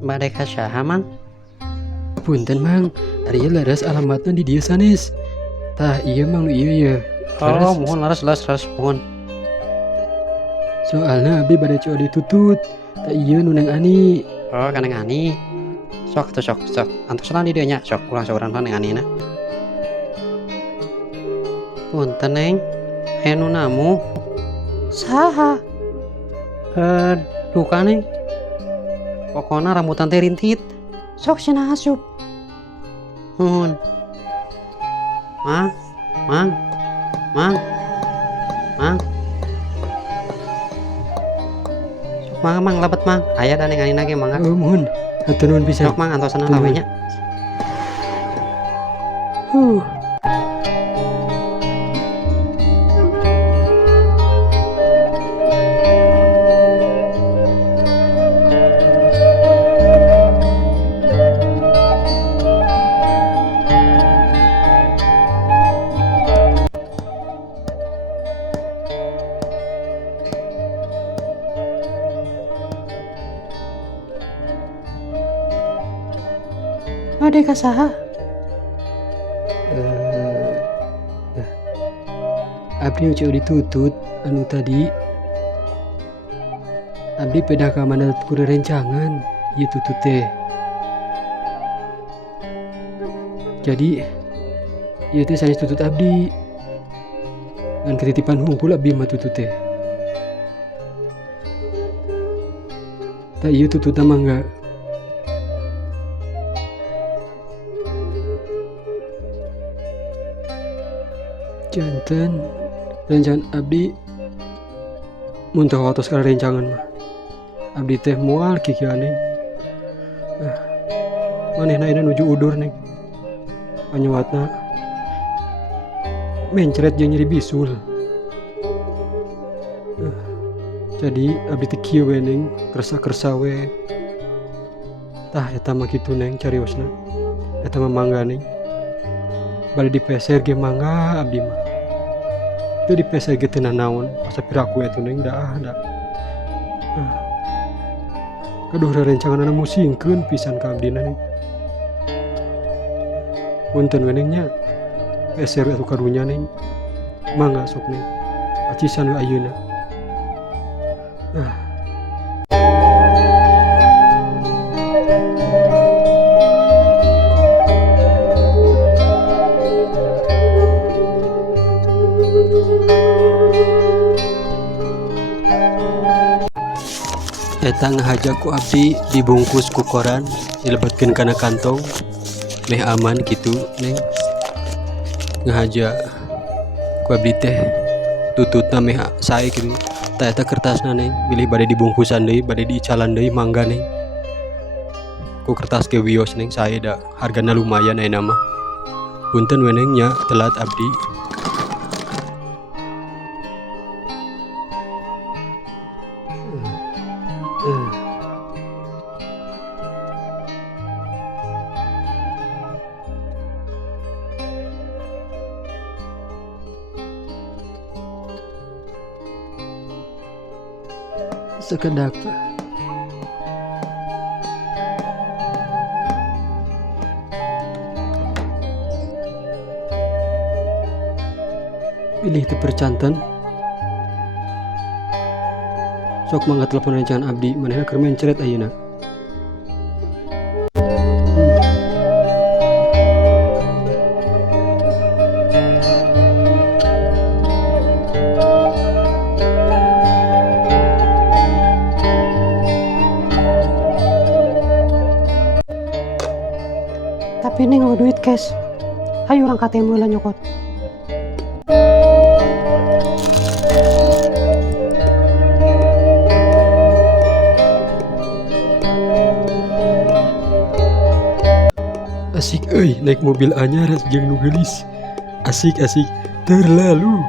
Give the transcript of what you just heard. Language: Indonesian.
Badai saha mang? Punten mang, ari laras alamatna di dieu sanes. Tah ieu mang nu ieu ye. Oh mohon laras mohon. Soalna abdi bade coba ditutut. Tah ieu nu Neng Ani. Oh kaneng Ani. Sok antosna di dieu nya sok ulang sauran Neng Ani na. Punten Neng, aya nu namu. Saha? Duka Neng. Pokona rambutan teh rintit. Sok cenah asup. Nuhun. Mang. Sok mang labet mang. Aya da Neng Ani ge mangga. Mohon, hatur nuhun pisan. Sok mang antosna lawe nya. Badai saha? Abdi coba ditutut anu tadi. Abdi pedah ka mana kudu rencangan ieu tutut teh. Jadi ieu teh sanes tutut abdi. Ngan ketitipan hungkul abdi mah tutut teh. Tah ieu tututna mangga. Janten rencangan abdi muntah waktu sekarang rencangan mah abdi teh moal kikieu Neng. Manehna ayeuna nuju udur Neng. Panyewatna mencret jeung nyeri bisul. Jadi abdi teh kieu we Neng, kersa we. Tah eta mah kitu Neng cariosna. Eta mah mangga Neng. Bade dipeser ge mangga abdi mah. Itu dipeser ge teu naon, asa piraku eta Neng da. Kaduh rerencanganna musingkeun pisan ka abdina Neng. Punten we Neng nya. Peser atuh karunya Neng. Mangga sok Neng. Acisan we ayeuna. Eta ngahajak ku abdi dibungkus ku koran, dilebetkeun kana kantong, meh aman kitu Neng. Ngahajak ku abdi teh tututna meh sae kitu. Tah eta kertasna Neng, bilih bade dibungkusan deui, bade diicalan deui mangga Neng. Ku kertas ge wios Neng, sae da hargana lumayan ayeuna mah. Punten we Neng nya telat abdi. Sekedak pilih teu percanten. Sok mangga telepon rencangan abdi, manehna keur mencret ayeuna. Tapi Neng mau duit cash. Hayu urang KTM heula nyokot. Asik euy naik mobil anyar jeung nu geulis. Asik terlalu.